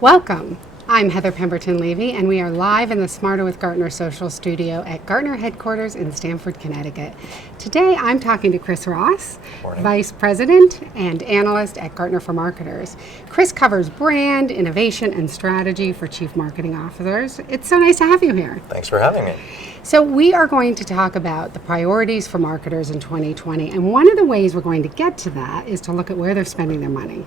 Welcome. I'm Heather Pemberton Levy, and we are live in the Smarter with Gartner social studio at Gartner headquarters in Stamford, Connecticut. Today, I'm talking to Chris Ross, Morning. Vice President and Analyst at Gartner for Marketers. Chris covers brand, innovation, and strategy for Chief Marketing Officers. It's so nice to have you here. Thanks for having me. So we are going to talk about the priorities for marketers in 2020, and one of the ways we're going to get to that is to look at where they're spending their money.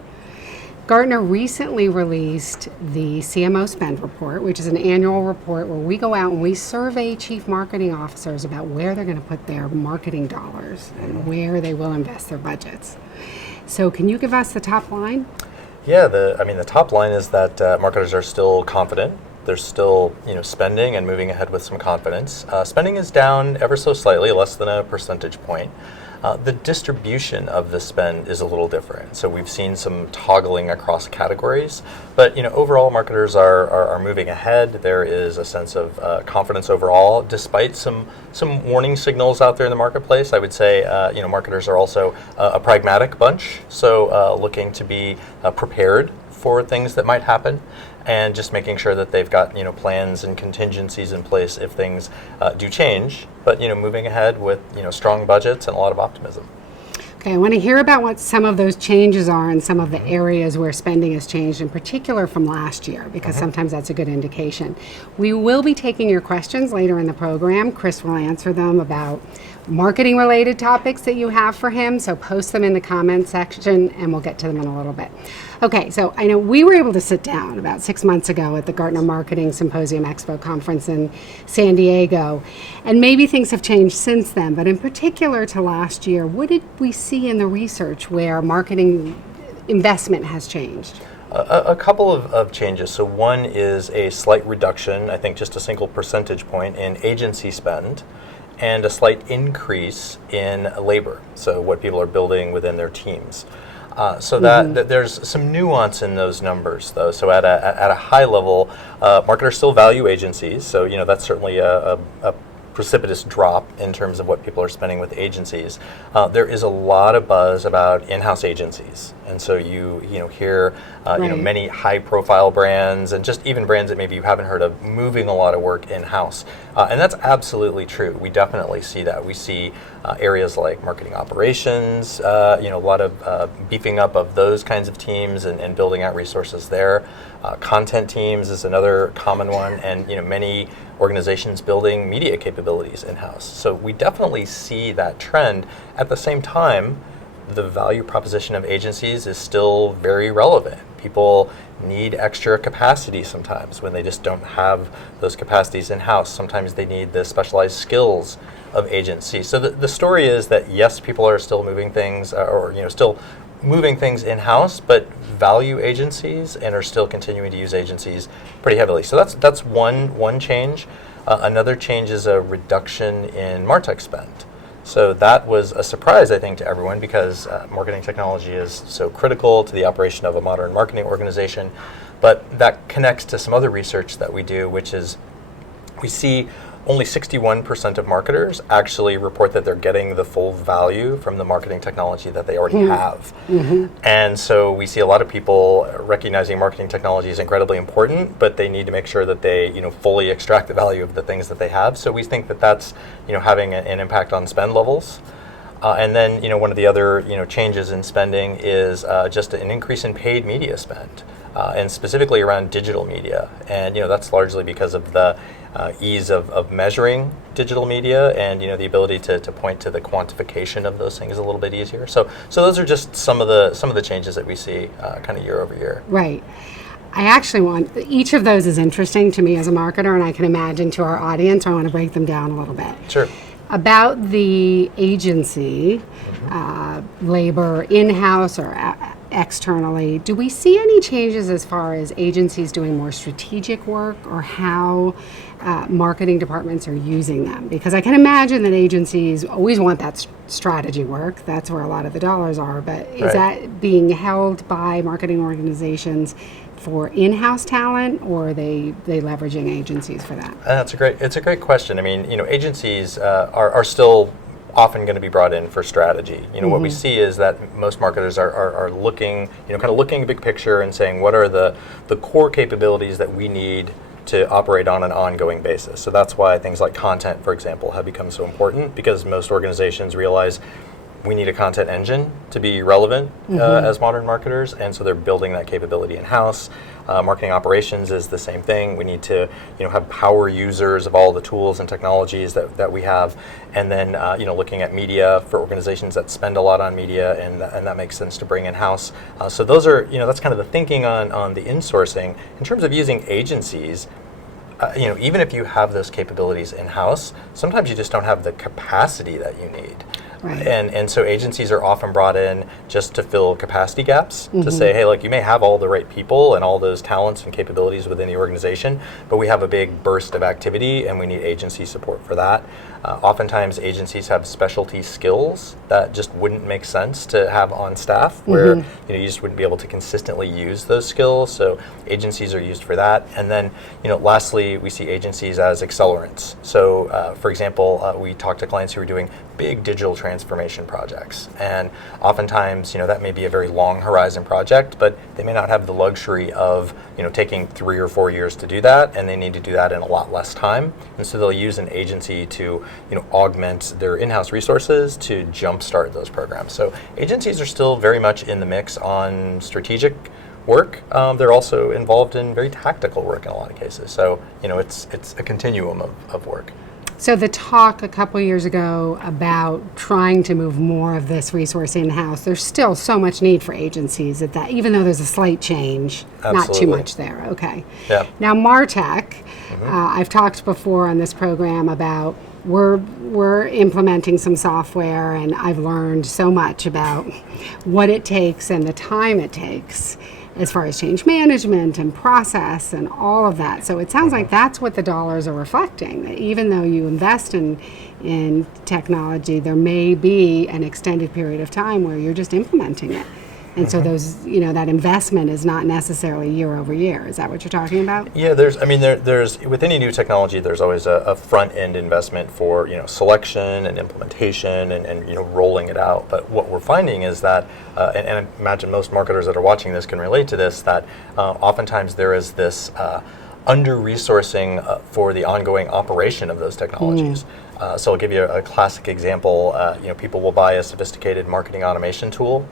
Gartner recently released the CMO Spend Report, which is an annual report where we go out and we survey chief marketing officers about where they're going to put their marketing dollars and where they will invest their budgets. So can you give us the top line? Yeah, the top line is that marketers are still confident. They're still, spending and moving ahead with some confidence. Spending is down ever so slightly, less than a percentage point. The distribution of the spend is a little different. So we've seen some toggling across categories, but overall marketers are moving ahead. There is a sense of confidence overall, despite some warning signals out there in the marketplace. I would say marketers are also a pragmatic bunch, so looking to be prepared for things that might happen, and just making sure that they've got plans and contingencies in place if things do change. But moving ahead with strong budgets and a lot of optimism. Okay, I want to hear about what some of those changes are and some of the areas where spending has changed, in particular from last year, because sometimes that's a good indication. We will be taking your questions later in the program. Chris will answer them about marketing related topics that you have for him, so post them in the comments section and we'll get to them in a little bit. Okay, so I know we were able to sit down about 6 months ago at the Gartner Marketing Symposium Expo Conference in San Diego, and maybe things have changed since then, but in particular to last year, what did we see in the research where marketing investment has changed? A couple of changes. So one is a slight reduction, I think just a single percentage point in agency spend, and a slight increase in labor, so what people are building within their teams. So that there's some nuance in those numbers, though. So at a high level, marketers still value agencies. So that's certainly a precipitous drop in terms of what people are spending with agencies. There is a lot of buzz about in-house agencies, and so you hear many high-profile brands and just even brands that maybe you haven't heard of moving a lot of work in-house, and that's absolutely true. We definitely see that. We see areas like marketing operations, a lot of beefing up of those kinds of teams and building out resources there. Content teams is another common one, and many organizations building media capabilities in-house. So we definitely see that trend. At the same time, the value proposition of agencies is still very relevant. People need extra capacity sometimes when they just don't have those capacities in-house. Sometimes they need the specialized skills of agencies. So the story is that yes, people are still moving things, still moving things in-house, but value agencies and are still continuing to use agencies pretty heavily. So that's one change. Another change is a reduction in MarTech spend. So that was a surprise, I think, to everyone, because marketing technology is so critical to the operation of a modern marketing organization. But that connects to some other research that we do, which is we see only 61% of marketers actually report that they're getting the full value from the marketing technology that they already have. And so we see a lot of people recognizing marketing technology is incredibly important, but they need to make sure that they fully extract the value of the things that they have. So we think that that's having an impact on spend levels. And then one of the other changes in spending is just an increase in paid media spend, and specifically around digital media. And that's largely because of the ease of measuring digital media, and the ability to point to the quantification of those things a little bit easier. So those are just some of the changes that we see kind of year over year. Right. I actually want, each of those is interesting to me as a marketer, and I can imagine to our audience. I want to break them down a little bit. Sure. About the agency, labor, in-house or externally, do we see any changes as far as agencies doing more strategic work, or how marketing departments are using them? Because I can imagine that agencies always want that strategy work. That's where a lot of the dollars are. But is that being held by marketing organizations for in-house talent, or are they leveraging agencies for that? It's a great question. I mean, agencies are still often going to be brought in for strategy. What we see is that most marketers are looking, kind of looking at the big picture and saying, what are the core capabilities that we need to operate on an ongoing basis. So that's why things like content, for example, have become so important, because most organizations realize we need a content engine to be relevant as modern marketers, and so they're building that capability in-house. Marketing operations is the same thing. We need to have power users of all the tools and technologies that we have, and then looking at media for organizations that spend a lot on media, and that makes sense to bring in-house. So those are, that's kind of the thinking on the insourcing. In terms of using agencies, even if you have those capabilities in-house, sometimes you just don't have the capacity that you need. Right. And so agencies are often brought in just to fill capacity gaps, to say, hey, look, you may have all the right people and all those talents and capabilities within the organization, but we have a big burst of activity and we need agency support for that. Oftentimes agencies have specialty skills that just wouldn't make sense to have on staff, where you just wouldn't be able to consistently use those skills. So agencies are used for that. And then lastly, we see agencies as accelerants. So for example, we talk to clients who are doing big digital transformation projects, and oftentimes that may be a very long horizon project, but they may not have the luxury of taking 3 or 4 years to do that, and they need to do that in a lot less time. And so they'll use an agency to augment their in-house resources to jumpstart those programs. So agencies are still very much in the mix on strategic work. They're also involved in very tactical work in a lot of cases. So it's a continuum of work. So the talk a couple years ago about trying to move more of this resource in-house, there's still so much need for agencies at that, even though there's a slight change, not too much there. Okay. Yeah. Now MarTech, I've talked before on this program about we're implementing some software, and I've learned so much about what it takes and the time it takes as far as change management and process and all of that. So it sounds like that's what the dollars are reflecting, that even though you invest in technology, there may be an extended period of time where you're just implementing it. And so those, that investment is not necessarily year over year. Is that what you're talking about? Yeah, there's with any new technology, there's always a front end investment for selection and implementation and rolling it out. But what we're finding is that, and I imagine most marketers that are watching this can relate to this, that oftentimes there is this under-resourcing for the ongoing operation of those technologies. So I'll give you a classic example. People will buy a sophisticated marketing automation tool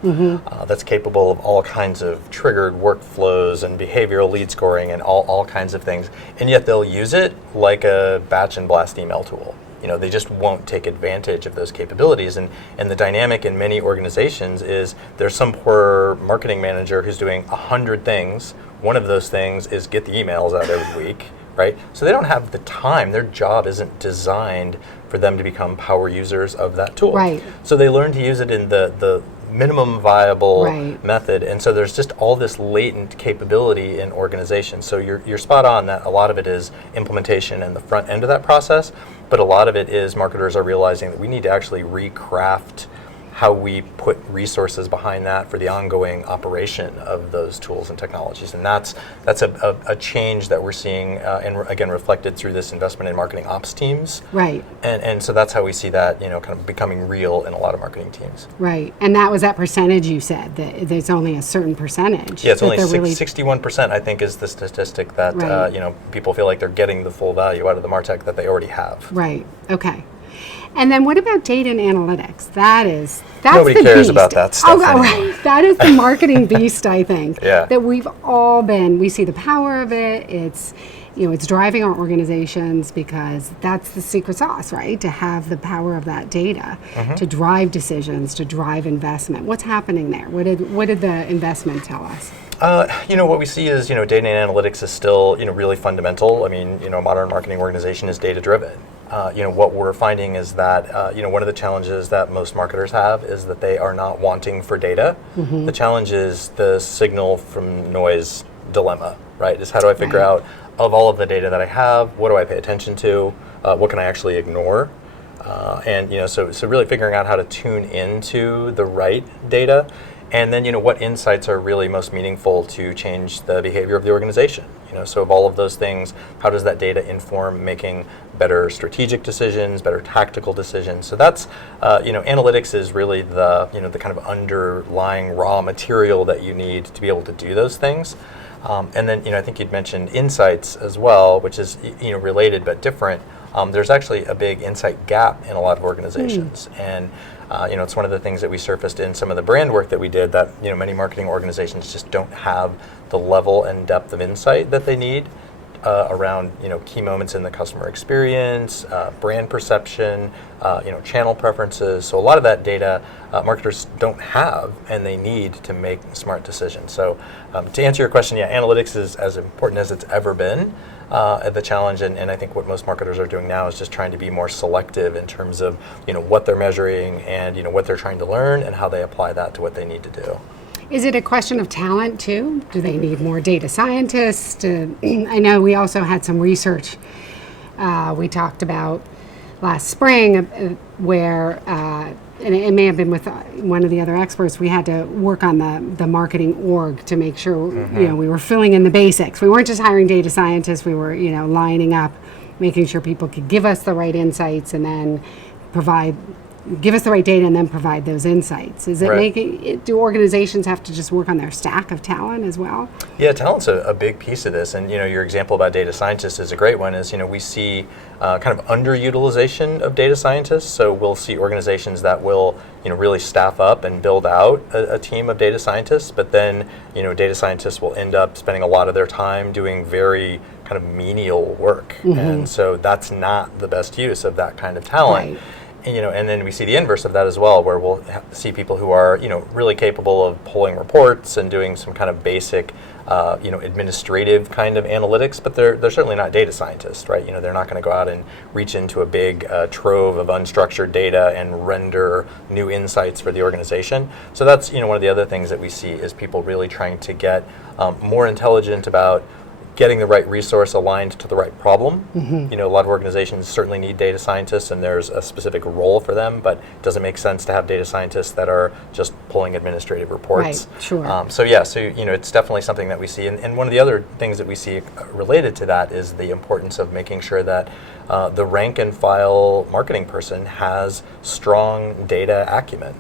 that's capable of all kinds of triggered workflows and behavioral lead scoring and all kinds of things, and yet they'll use it like a batch and blast email tool. They just won't take advantage of those capabilities. And the dynamic in many organizations is there's some poor marketing manager who's doing 100 things. One of those things is get the emails out every week, right? So they don't have the time. Their job isn't designed for them to become power users of that tool. Right. So they learn to use it in the minimum viable method, and so there's just all this latent capability in organizations. So you're spot on that a lot of it is implementation and the front end of that process, but a lot of it is marketers are realizing that we need to actually recraft how we put resources behind that for the ongoing operation of those tools and technologies. And that's a change that we're seeing, and again, reflected through this investment in marketing ops teams. Right. And so that's how we see that, kind of becoming real in a lot of marketing teams. Right. And that was that percentage you said, that there's only a certain percentage. Yeah, it's only 61%, I think, is the statistic that, people feel like they're getting the full value out of the MarTech that they already have. Right. Okay. And then what about data and analytics? That's Nobody the cares beast. about that stuff anymore. Right. That is the marketing beast, I think. Yeah. That we've all we see the power of it. It's driving our organizations because that's the secret sauce, right? To have the power of that data to drive decisions, to drive investment. What's happening there? What did the investment tell us? What we see is, data and analytics is still, really fundamental. I mean, a modern marketing organization is data driven. What we're finding is that, one of the challenges that most marketers have is that they are not wanting for data. The challenge is the signal from noise dilemma, right? Is how do I figure out, of all of the data that I have, what do I pay attention to? What can I actually ignore? So really figuring out how to tune into the right data. And then, what insights are really most meaningful to change the behavior of the organization? So of all of those things, how does that data inform making better strategic decisions, better tactical decisions? So that's, analytics is really the kind of underlying raw material that you need to be able to do those things. And then, I think you'd mentioned insights as well, which is, related but different. There's actually a big insight gap in a lot of organizations. And it's one of the things that we surfaced in some of the brand work that we did, that many marketing organizations just don't have the level and depth of insight that they need around key moments in the customer experience, brand perception, channel preferences. So a lot of that data marketers don't have, and they need to make smart decisions. So to answer your question, analytics is as important as it's ever been. The challenge, and I think what most marketers are doing now is just trying to be more selective in terms of what they're measuring and what they're trying to learn and how they apply that to what they need to do. Is it a question of talent too? Do they need more data scientists? I know we also had some research we talked about last spring where, and it may have been with one of the other experts, we had to work on the marketing org to make sure we were filling in the basics. We weren't just hiring data scientists, we were lining up, making sure people could give us the right insights and then give us the right data and then provide those insights. Is it do organizations have to just work on their stack of talent as well? Yeah, talent's a big piece of this, and your example about data scientists is a great one. Is we see kind of underutilization of data scientists. So we'll see organizations that will really staff up and build out a team of data scientists, but then data scientists will end up spending a lot of their time doing very kind of menial work, and so that's not the best use of that kind of talent. Right. And then we see the inverse of that as well, where we'll see people who are, really capable of pulling reports and doing some kind of basic, administrative kind of analytics, but they're certainly not data scientists, right? They're not going to go out and reach into a big trove of unstructured data and render new insights for the organization. So that's, one of the other things that we see is people really trying to get more intelligent about getting the right resource aligned to the right problem. A lot of organizations certainly need data scientists, and there's a specific role for them, but it doesn't make sense to have data scientists that are just pulling administrative reports. Right, sure. So it's definitely something that we see. And one of the other things that we see related to that is the importance of making sure that the rank and file marketing person has strong data acumen.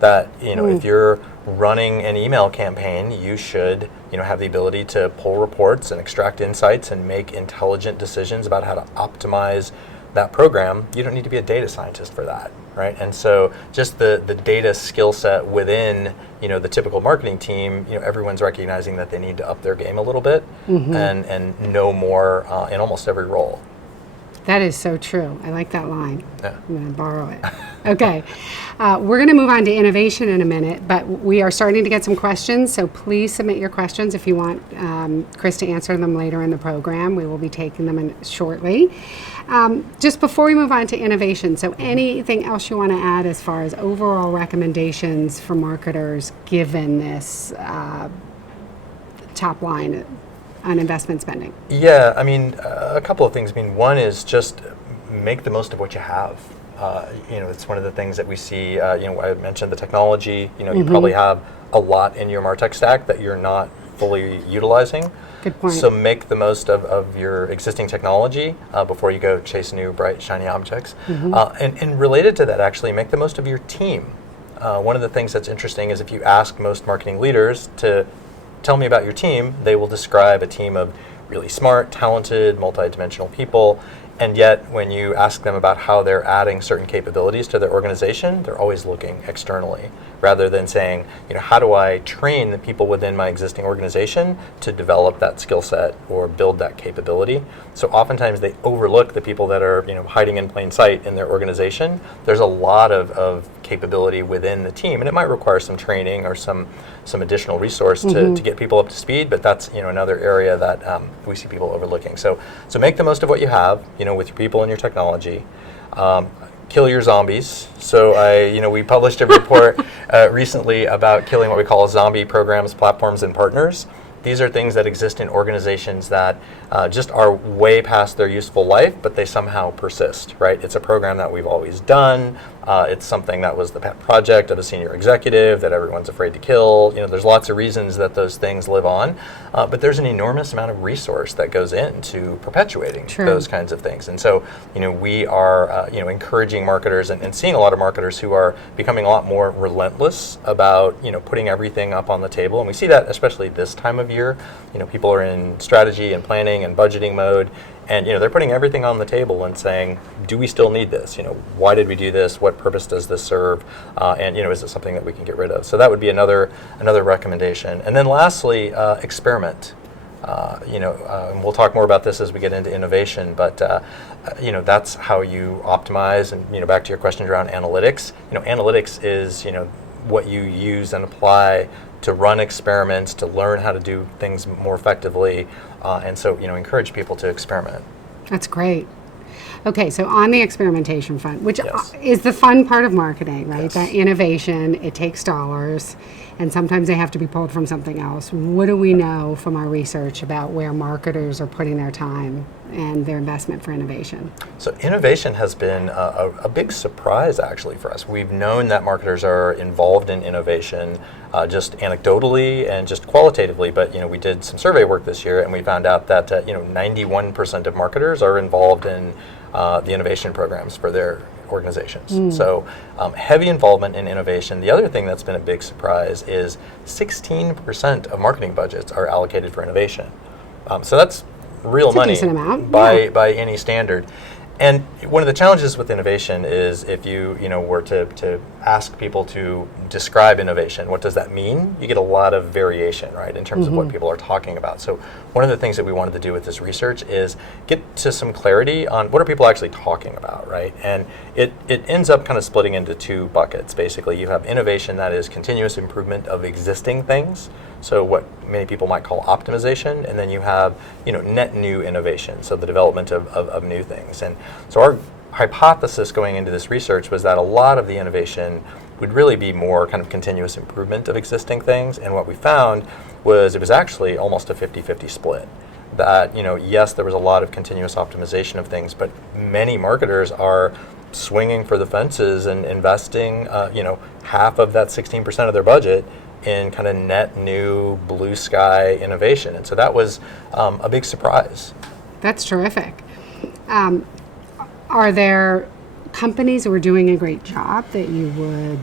That if you're running an email campaign, you should have the ability to pull reports and extract insights and make intelligent decisions about how to optimize that program. You don't need to be a data scientist for that, right? And so just the data skill set within the typical marketing team, everyone's recognizing that they need to up their game a little bit and know more in almost every role. That is so true. I like that line. Yeah. I'm going to borrow it. Okay. We're going to move on to innovation in a minute, but we are starting to get some questions, so please submit your questions if you want Chris to answer them later in the program. We will be taking them shortly. Just before we move on to innovation, so anything else you want to add as far as overall recommendations for marketers given this top line on investment spending? Yeah, a couple of things. One is just make the most of what you have. It's one of the things that we see. I mentioned the technology. You probably have a lot in your MarTech stack that you're not fully utilizing. Good point. So make the most of your existing technology before you go chase new, bright, shiny objects. And related to that, actually, make the most of your team. One of the things that's interesting is if you ask most marketing leaders to tell me about your team, they will describe a team of really smart, talented, multidimensional people. And yet, when you ask them about how they're adding certain capabilities to their organization, they're always looking externally, rather than saying, how do I train the people within my existing organization to develop that skill set or build that capability? So oftentimes they overlook the people that are, hiding in plain sight in their organization. There's a lot of capability within the team, and it might require some training or some additional resource to get people up to speed, but that's another area that we see people overlooking. So make the most of what you have, with your people and your technology. Kill your zombies. So we published a report recently about killing what we call zombie programs, platforms, and partners. These are things that exist in organizations that just are way past their useful life, but they somehow persist, right? It's a program that we've always done. It's something that was the pet project of a senior executive that everyone's afraid to kill. There's lots of reasons that those things live on, but there's an enormous amount of resource that goes into perpetuating those kinds of things. And so, we are, encouraging marketers and seeing a lot of marketers who are becoming a lot more relentless about, putting everything up on the table. And we see that especially this time of year. People are in strategy and planning and budgeting mode. And they're putting everything on the table and saying, do we still need this? Why did we do this? What purpose does this serve? And is it something that we can get rid of? So that would be another recommendation. And then lastly, experiment. And we'll talk more about this as we get into innovation. But that's how you optimize. And back to your question around analytics. Analytics is what you use and apply to run experiments, to learn how to do things more effectively, and so encourage people to experiment. That's great. Okay, so on the experimentation front, which is the fun part of marketing, right? Yes. That innovation, it takes dollars, and sometimes they have to be pulled from something else. What do we know from our research about where marketers are putting their time and their investment for innovation? So innovation has been a big surprise actually for us. We've known that marketers are involved in innovation just anecdotally and just qualitatively, but we did some survey work this year and we found out that 91% of marketers are involved in the innovation programs for their organizations. So heavy involvement in innovation. The other thing that's been a big surprise is 16% of marketing budgets are allocated for innovation. So that's real money decent amount. by any standard. And one of the challenges with innovation is if you were to ask people to describe innovation, what does that mean? You get a lot of variation, right, in terms of what people are talking about. So one of the things that we wanted to do with this research is get to some clarity on what are people actually talking about, right? And it ends up kind of splitting into two buckets. Basically, you have innovation that is continuous improvement of existing things, so what many people might call optimization, and then you have net new innovation, so the development of new things. And so our hypothesis going into this research was that a lot of the innovation would really be more kind of continuous improvement of existing things, and what we found was it was actually almost a 50-50 split. That yes, there was a lot of continuous optimization of things, but many marketers are swinging for the fences and investing half of that 16% of their budget in kind of net new blue sky innovation. And so that was a big surprise. That's terrific. Are there companies who are doing a great job that you would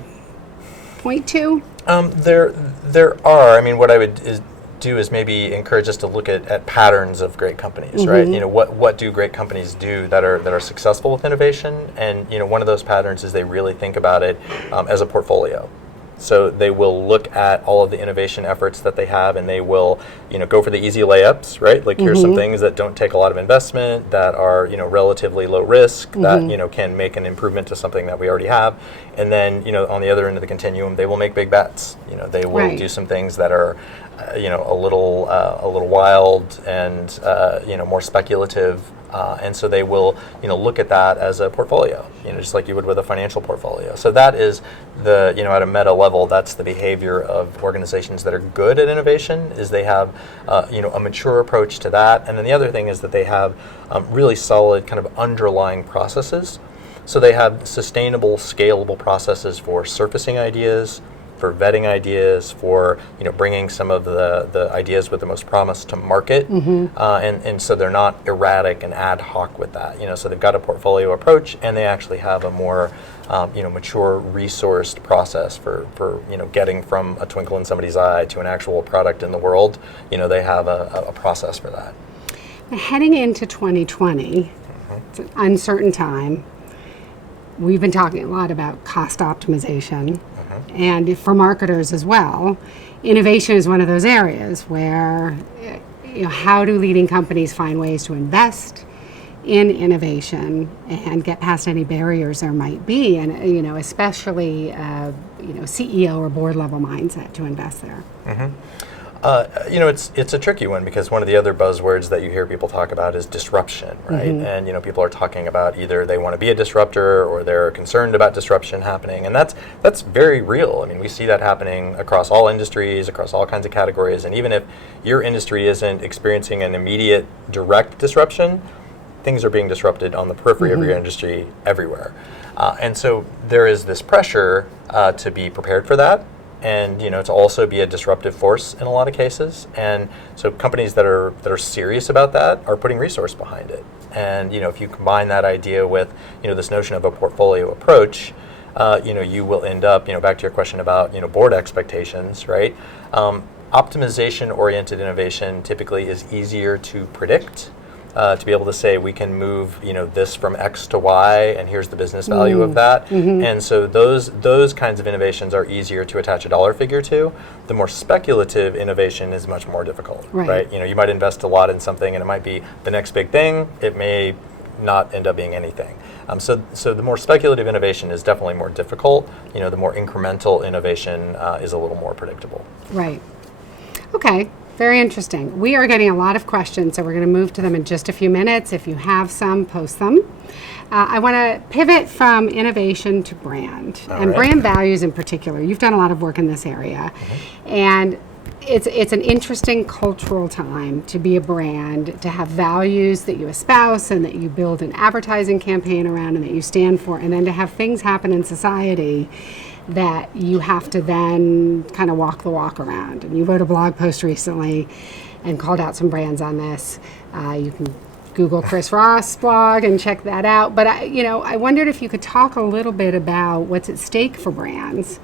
point to? There are. I mean, what I would do is maybe encourage us to look at patterns of great companies, right? What do great companies do that are successful with innovation? And one of those patterns is they really think about it as a portfolio. So they will look at all of the innovation efforts that they have, and they will, go for the easy layups, right? Like here's some things that don't take a lot of investment, that are, relatively low risk, that can make an improvement to something that we already have. And then, on the other end of the continuum, they will make big bets. They will do some things that are, a little wild and more speculative. And so they will, look at that as a portfolio, just like you would with a financial portfolio. So that is the, at a meta level, that's the behavior of organizations that are good at innovation, is they have, a mature approach to that. And then the other thing is that they have really solid kind of underlying processes. So they have sustainable, scalable processes for surfacing ideas, for vetting ideas, for bringing some of the ideas with the most promise to market, and so they're not erratic and ad hoc with that. So they've got a portfolio approach, and they actually have a more mature, resourced process for getting from a twinkle in somebody's eye to an actual product in the world. They have a process for that. Heading into 2020, it's an uncertain time. We've been talking a lot about cost optimization. And for marketers as well, innovation is one of those areas where, how do leading companies find ways to invest in innovation and get past any barriers there might be, and especially CEO or board level mindset to invest there. It's a tricky one, because one of the other buzzwords that you hear people talk about is disruption, right? And people are talking about either they want to be a disruptor or they're concerned about disruption happening, and that's very real. I mean, we see that happening across all industries, across all kinds of categories, and even if your industry isn't experiencing an immediate direct disruption, things are being disrupted on the periphery of your industry everywhere. And so there is this pressure to be prepared for that, and to also be a disruptive force in a lot of cases. And so companies that are serious about that are putting resource behind it. And if you combine that idea with this notion of a portfolio approach, you will end up, back to your question about board expectations, right? Optimization-oriented innovation typically is easier to predict. To be able to say we can move this from X to Y, and here's the business value of that. And so those kinds of innovations are easier to attach a dollar figure to. The more speculative innovation is much more difficult, right? You might invest a lot in something and it might be the next big thing. It may not end up being anything. So the more speculative innovation is definitely more difficult. The more incremental innovation is a little more predictable. Right. Okay. Very interesting. We are getting a lot of questions, so we're going to move to them in just a few minutes. If you have some, post them. I want to pivot from innovation to brand, and brand values in particular. You've done a lot of work in this area, and it's an interesting cultural time to be a brand, to have values that you espouse and that you build an advertising campaign around and that you stand for, and then to have things happen in society that you have to then kind of walk the walk around. And you wrote a blog post recently and called out some brands on this. You can Google Chris Ross' blog and check that out. But I wondered if you could talk a little bit about what's at stake for brands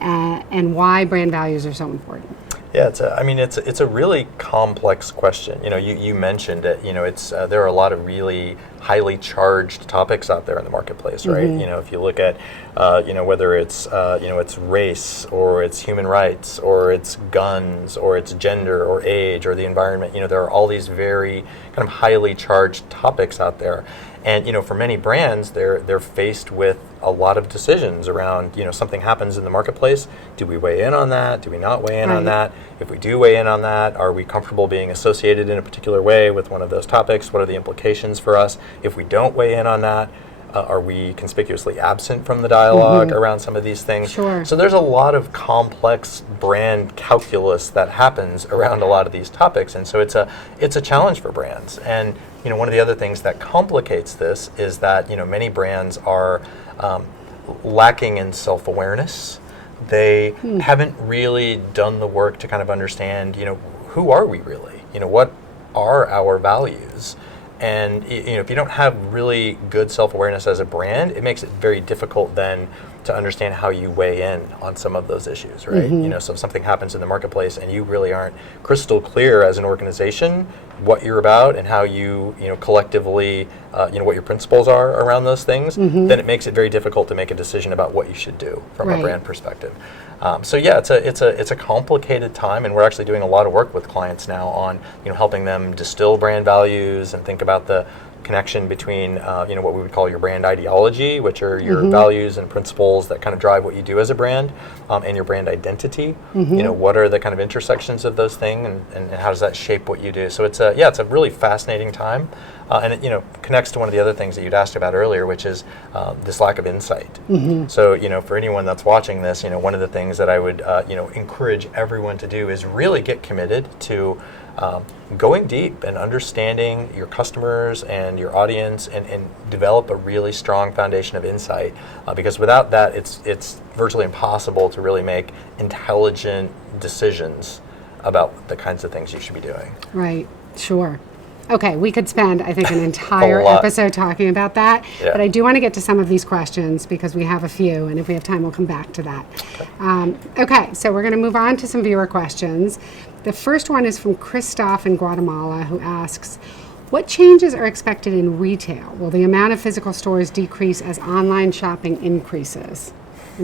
and why brand values are so important. Yeah, it's a really complex question. You mentioned it. There are a lot of really highly charged topics out there in the marketplace, right? If you look at, whether it's it's race or it's human rights or it's guns or it's gender or age or the environment. There are all these very kind of highly charged topics out there. And for many brands, they're faced with a lot of decisions around something happens in the marketplace. Do we weigh in on that? Do we not weigh in on that? If we do weigh in on that, are we comfortable being associated in a particular way with one of those topics? What are the implications for us? If we don't weigh in on that, are we conspicuously absent from the dialogue around some of these things? Sure. So there's a lot of complex brand calculus that happens around a lot of these topics, and so it's a challenge for brands. And one of the other things that complicates this is that many brands are lacking in self-awareness. They haven't really done the work to kind of understand, who are we really? What are our values? And if you don't have really good self-awareness as a brand, it makes it very difficult then to understand how you weigh in on some of those issues, right? So if something happens in the marketplace and you really aren't crystal clear as an organization what you're about and how you collectively, what your principles are around those things, then it makes it very difficult to make a decision about what you should do from a brand perspective. So yeah, it's a complicated time, and we're actually doing a lot of work with clients now on helping them distill brand values and think about the connection between what we would call your brand ideology, which are your values and principles that kind of drive what you do as a brand, and your brand identity. What are the kind of intersections of those things, and how does that shape what you do? So it's a really fascinating time, and it connects to one of the other things that you'd asked about earlier, which is this lack of insight. So for anyone that's watching this, one of the things that I would encourage everyone to do is really get committed to going deep and understanding your customers and your audience, and develop a really strong foundation of insight, because without that it's virtually impossible to really make intelligent decisions about the kinds of things you should be doing. Right, sure. Okay, we could spend, I think, an entire episode talking about that, but I do want to get to some of these questions because we have a few, and if we have time, we'll come back to that. Okay, so we're going to move on to some viewer questions. The first one is from Christoph in Guatemala, who asks, what changes are expected in retail? Will the amount of physical stores decrease as online shopping increases?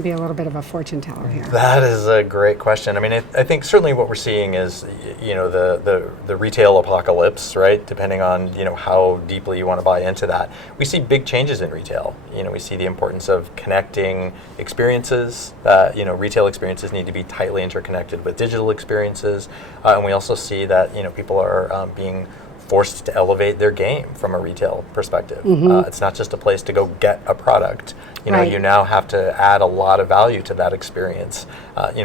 Be a little bit of a fortune teller here. That is a great question. I mean, I think certainly what we're seeing is, the retail apocalypse, right? Depending on, how deeply you want to buy into that. We see big changes in retail. We see the importance of connecting experiences. Retail experiences need to be tightly interconnected with digital experiences. And we also see that, people are being forced to elevate their game from a retail perspective. It's not just a place to go get a product. Right. You now have to add a lot of value to that experience,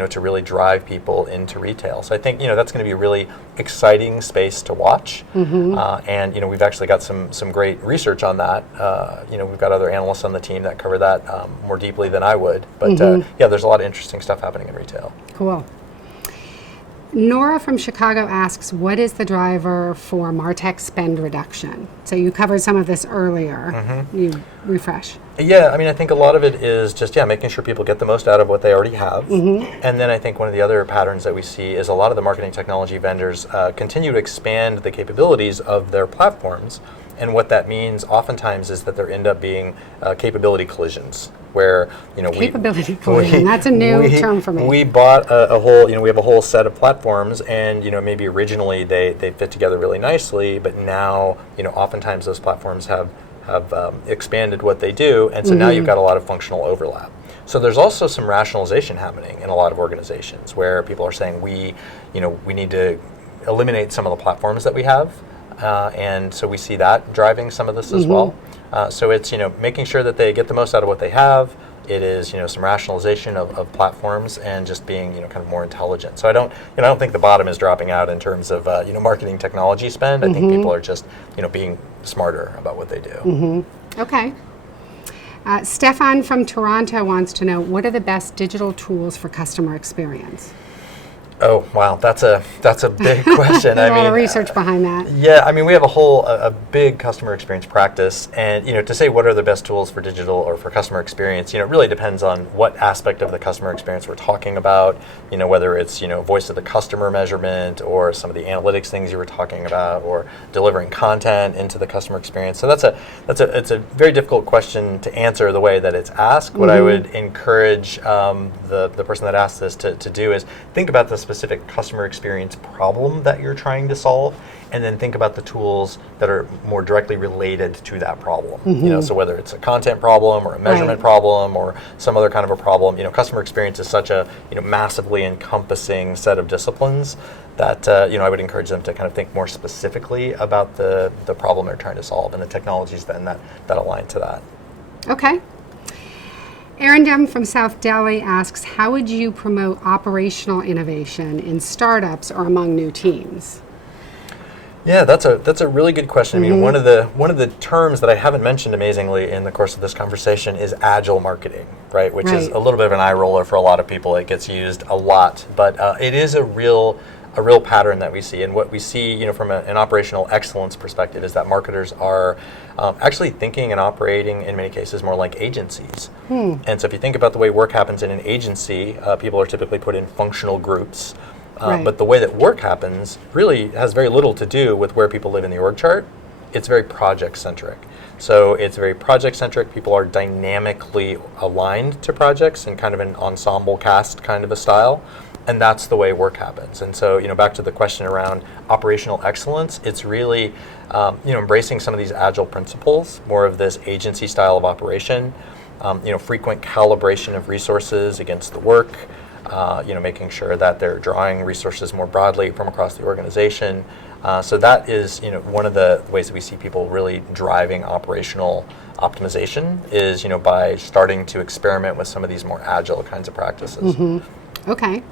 to really drive people into retail. So I think, that's going to be a really exciting space to watch. And, we've actually got some great research on that. We've got other analysts on the team that cover that more deeply than I would. But yeah, there's a lot of interesting stuff happening in retail. Cool. Nora from Chicago asks, what is the driver for MarTech spend reduction? So you covered some of this earlier. You refresh. Yeah, I think a lot of it is just, making sure people get the most out of what they already have. And then I think one of the other patterns that we see is a lot of the marketing technology vendors continue to expand the capabilities of their platforms. And what that means oftentimes is that there end up being capability collisions where, capability collision, that's a new term for me. We bought a whole, we have a whole set of platforms, and, maybe originally they fit together really nicely, but now, oftentimes those platforms have expanded what they do, and so now you've got a lot of functional overlap. So there's also some rationalization happening in a lot of organizations where people are saying we need to eliminate some of the platforms that we have, and so we see that driving some of this as well. So it's making sure that they get the most out of what they have. It is some rationalization of platforms and just being kind of more intelligent. So I don't think the bottom is dropping out in terms of marketing technology spend. I think people are just being smarter about what they do. Okay. Stefan from Toronto wants to know, what are the best digital tools for customer experience? Oh, wow, that's a big question. There's a lot of research behind that. Yeah, we have a big customer experience practice, and to say what are the best tools for digital or for customer experience, it really depends on what aspect of the customer experience we're talking about. Whether it's voice of the customer measurement or some of the analytics things you were talking about, or delivering content into the customer experience. So it's a very difficult question to answer the way that it's asked. What I would encourage the person that asked this to do is think about the specific customer experience problem that you're trying to solve, and then think about the tools that are more directly related to that problem. So whether it's a content problem or a measurement problem or some other kind of a problem, customer experience is such a massively encompassing set of disciplines that I would encourage them to kind of think more specifically about the problem they're trying to solve and the technologies then that align to that. Okay. Aaron Dem from South Delhi asks, how would you promote operational innovation in startups or among new teams? Yeah, that's a really good question. One of the terms that I haven't mentioned amazingly in the course of this conversation is agile marketing, right? Which is a little bit of an eye roller for a lot of people. It gets used a lot, but it is a real pattern that we see. And what we see, from an operational excellence perspective, is that marketers are actually thinking and operating in many cases more like agencies. And so if you think about the way work happens in an agency, people are typically put in functional groups. But the way that work happens really has very little to do with where people live in the org chart. It's very project-centric. So it's very project-centric. People are dynamically aligned to projects in kind of an ensemble cast kind of a style. And that's the way work happens. And so, back to the question around operational excellence, it's really, embracing some of these agile principles, more of this agency style of operation, frequent calibration of resources against the work, making sure that they're drawing resources more broadly from across the organization. So that is, one of the ways that we see people really driving operational optimization is, by starting to experiment with some of these more agile kinds of practices. Okay.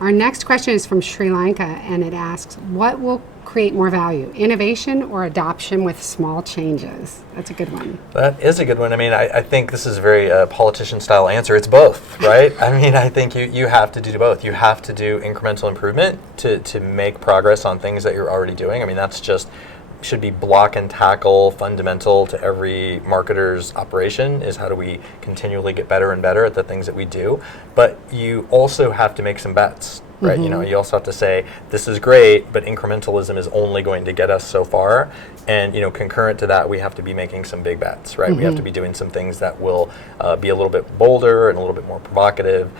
Our next question is from Sri Lanka, and it asks, what will create more value, innovation or adoption with small changes? That's a good one. That is a good one. I think this is a very politician-style answer. It's both, right? I think you have to do both. You have to do incremental improvement to make progress on things that you're already doing. That's just should be block and tackle fundamental to every marketer's operation, is how do we continually get better and better at the things that we do. But you also have to make some bets, right? You also have to say, this is great, but incrementalism is only going to get us so far. And concurrent to that, we have to be making some big bets, right? We have to be doing some things that will be a little bit bolder and a little bit more provocative.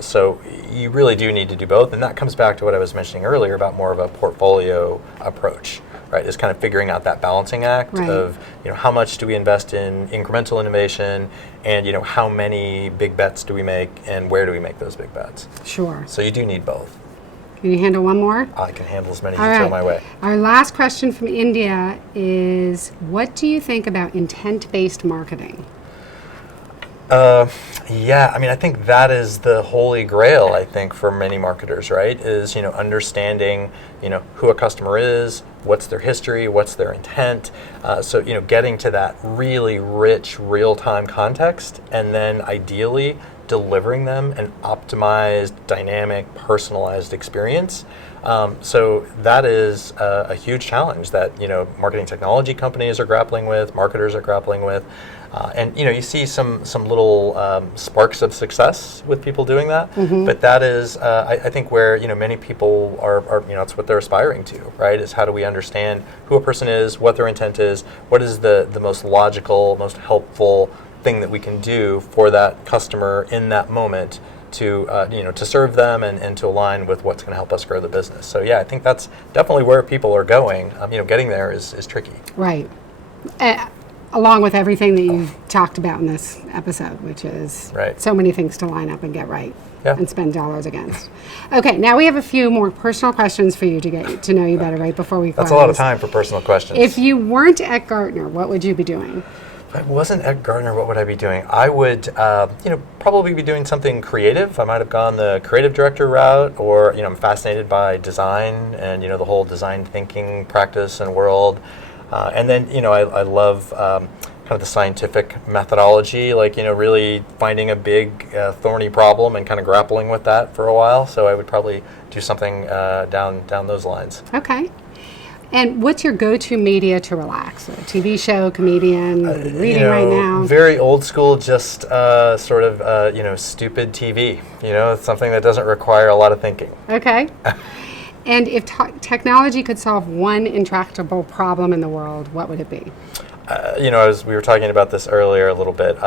So you really do need to do both. And that comes back to what I was mentioning earlier about more of a portfolio approach. Right, is kind of figuring out that balancing act of how much do we invest in incremental innovation, and how many big bets do we make, and where do we make those big bets? Sure. So you do need both. Can you handle one more? I can handle as many as All you right. throw my way. Our last question from India is, what do you think about intent-based marketing? Yeah, I mean, I think that is the holy grail, I think, for many marketers, right? Is, understanding, who a customer is, what's their history, what's their intent. So, getting to that really rich real-time context, and then ideally delivering them an optimized, dynamic, personalized experience. So that is a huge challenge that marketing technology companies are grappling with, marketers are grappling with, and you see some little sparks of success with people doing that. But that is, I think, where many people are it's what they're aspiring to, right? Is how do we understand who a person is, what their intent is, what is the most logical, most helpful thing that we can do for that customer in that moment to to serve them and to align with what's going to help us grow the business. So yeah, I think that's definitely where people are going. Getting there is tricky. Right. Along with everything that you've talked about in this episode, which is Right. so many things to line up and get right Yeah. and spend dollars against. Okay, now we have a few more personal questions for you to get to know you better right before we close. That's a lot of time for personal questions. If you weren't at Gartner, what would you be doing? If I wasn't at Gartner, what would I be doing? I would, probably be doing something creative. I might have gone the creative director route, or I'm fascinated by design and the whole design thinking practice and world. And then I love kind of the scientific methodology, like really finding a big thorny problem and kind of grappling with that for a while. So I would probably do something down those lines. Okay. And what's your go-to media to relax? A TV show, comedian, reading right now? Very old school, just sort of stupid TV. It's something that doesn't require a lot of thinking. Okay. And if technology could solve one intractable problem in the world, what would it be? We were talking about this earlier a little bit.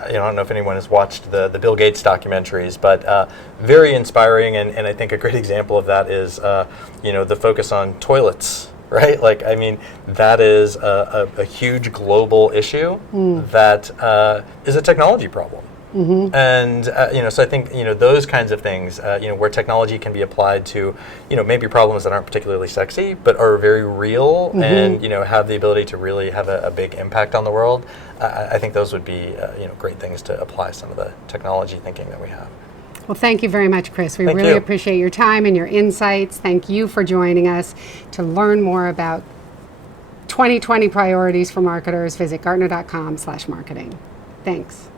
I don't know if anyone has watched the Bill Gates documentaries, but very inspiring, and I think a great example of that is the focus on toilets, right? Like, I mean, that is a huge global issue that is a technology problem. And so I think those kinds of things, where technology can be applied to maybe problems that aren't particularly sexy but are very real and have the ability to really have a big impact on the world. I think those would be great things to apply some of the technology thinking that we have. Well, thank you very much, Chris. We Thank really you. appreciate your time and your insights. Thank you for joining us. To learn more about 2020 priorities for marketers, visit gartner.com/marketing. Thanks.